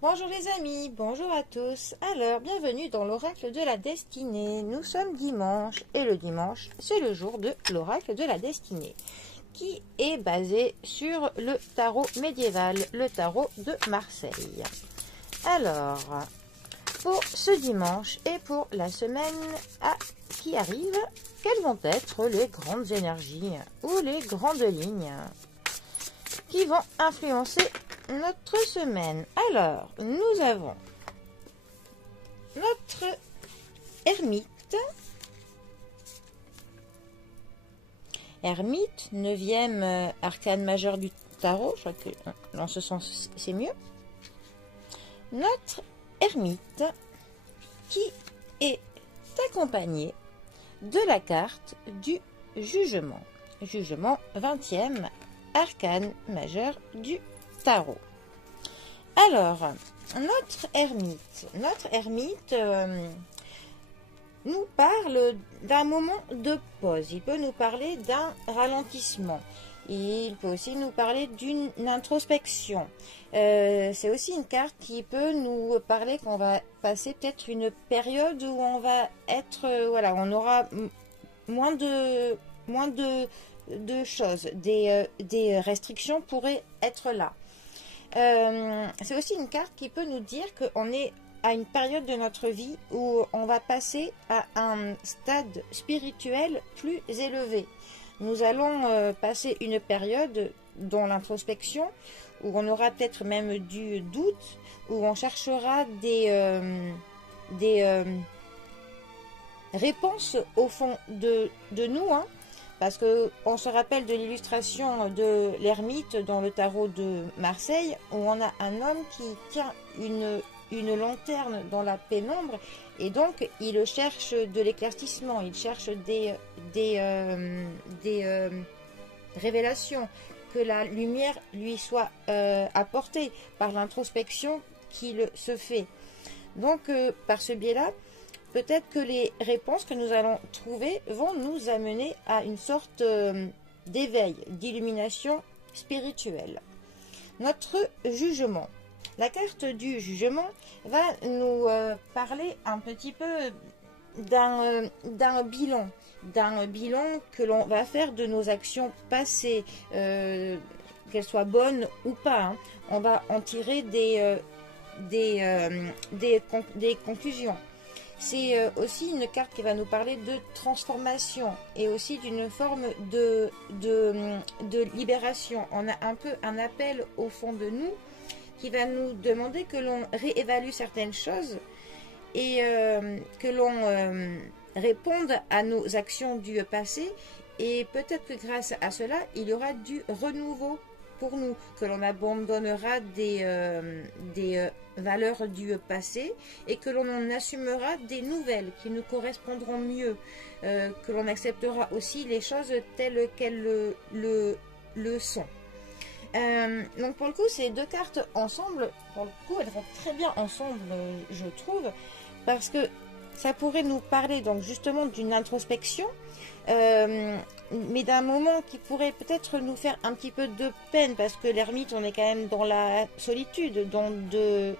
Bonjour les amis, bonjour à tous. Alors, bienvenue dans l'oracle de la destinée. Nous sommes dimanche et le dimanche, c'est le jour de l'oracle de la destinée qui est basé sur le tarot médiéval, le tarot de Marseille. Alors, pour ce dimanche et pour la semaine qui arrive, quelles vont être les grandes énergies ou les grandes lignes qui vont influencer notre semaine? Alors, nous avons notre ermite. Ermite, 9e arcane majeur du tarot. Je crois que dans ce sens, c'est mieux. Notre ermite qui est accompagné de la carte du jugement. Jugement, 20e arcane majeur du tarot. Alors, notre ermite nous parle d'un moment de pause. Il peut nous parler d'un ralentissement. Il peut aussi nous parler d'une introspection. C'est aussi une carte qui peut nous parler qu'on va passer peut-être une période où on va être, voilà, on aura moins de choses. Des restrictions pourraient être là. C'est aussi une carte qui peut nous dire qu'on est à une période de notre vie où on va passer à un stade spirituel plus élevé. Nous allons passer une période dans l'introspection où on aura peut-être même du doute, où on cherchera des réponses au fond de nous, hein, parce qu'on se rappelle de l'illustration de l'ermite dans le tarot de Marseille, où on a un homme qui tient une lanterne dans la pénombre, et donc il cherche de l'éclaircissement, il cherche des révélations, que la lumière lui soit apportée par l'introspection qu'il se fait. Donc par ce biais-là, peut-être que les réponses que nous allons trouver vont nous amener à une sorte d'éveil, d'illumination spirituelle. Notre jugement. La carte du jugement va nous parler un petit peu d'un bilan que l'on va faire de nos actions passées, qu'elles soient bonnes ou pas, hein. On va en tirer des conclusions. C'est aussi une carte qui va nous parler de transformation et aussi d'une forme de libération. On a un peu un appel au fond de nous qui va nous demander que l'on réévalue certaines choses et que l'on réponde à nos actions du passé. Et peut-être que grâce à cela, il y aura du renouveau pour nous, que l'on abandonnera des valeurs du passé et que l'on en assumera des nouvelles qui nous correspondront mieux, que l'on acceptera aussi les choses telles qu'elles le sont. Donc pour le coup, ces deux cartes ensemble, pour le coup, elles vont très bien ensemble, je trouve, parce que ça pourrait nous parler donc justement d'une introspection, mais d'un moment qui pourrait peut-être nous faire un petit peu de peine, parce que l'ermite, on est quand même dans la solitude, dans de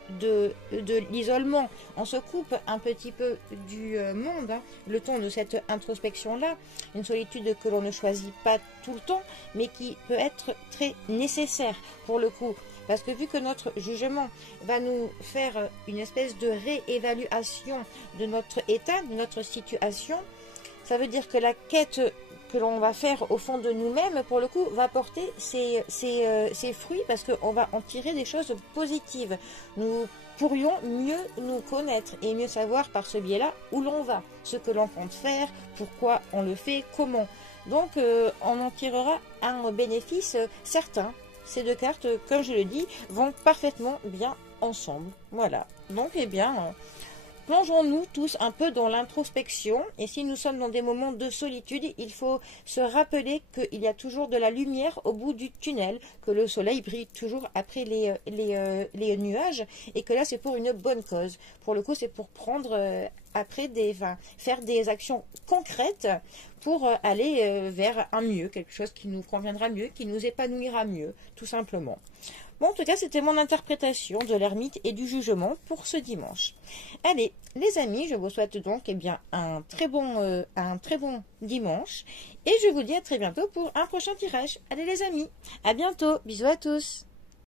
l'isolement. On se coupe un petit peu du monde, hein, le temps de cette introspection-là, une solitude que l'on ne choisit pas tout le temps, mais qui peut être très nécessaire pour le coup. Parce que vu que notre jugement va nous faire une espèce de réévaluation de notre état, de notre situation, ça veut dire que la quête que l'on va faire au fond de nous-mêmes, pour le coup, va porter ses fruits, parce qu'on va en tirer des choses positives. Nous pourrions mieux nous connaître et mieux savoir par ce biais-là où l'on va, ce que l'on compte faire, pourquoi on le fait, comment. Donc on en tirera un bénéfice certain. Ces deux cartes, comme je le dis, vont parfaitement bien ensemble. Voilà. Donc, eh bien, plongeons-nous tous un peu dans l'introspection. Et si nous sommes dans des moments de solitude, il faut se rappeler qu'il y a toujours de la lumière au bout du tunnel, que le soleil brille toujours après les nuages, et que là, c'est pour une bonne cause. Pour le coup, c'est pour prendre après faire des actions concrètes pour aller vers un mieux, quelque chose qui nous conviendra mieux, qui nous épanouira mieux, tout simplement. Bon, en tout cas, c'était mon interprétation de l'ermite et du jugement pour ce dimanche. Allez, les amis, je vous souhaite donc eh bien, un très bon dimanche. Et je vous dis à très bientôt pour un prochain tirage. Allez les amis, à bientôt. Bisous à tous.